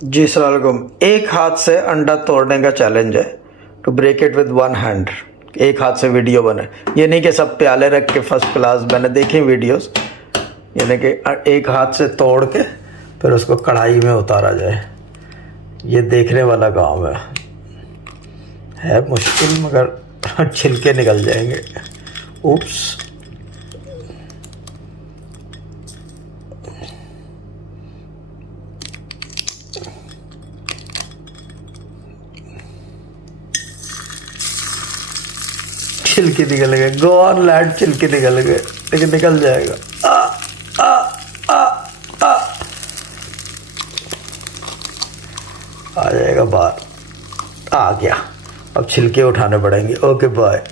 जी सलामकुम। एक हाथ से अंडा तोड़ने का चैलेंज है, to break it with one hand. एक हाथ से वीडियो बने, ये नहीं कि सब प्याले रख के फर्स्ट क्लास, मैंने देखी वीडियोस, यानी कि एक हाथ से तोड़ के फिर उसको कढ़ाई में उतारा जाए। ये देखने वाला काम है मुश्किल, मगर छिलके निकल जाएंगे। उप्स। छिलके निकल गए, गो ऑन लैंड, छिलके निकल गए, लेकिन निकल जाएगा। आ, आ, आ, आ, आ जाएगा बाहर। आ गया। अब छिलके उठाने पड़ेंगे। Okay bye.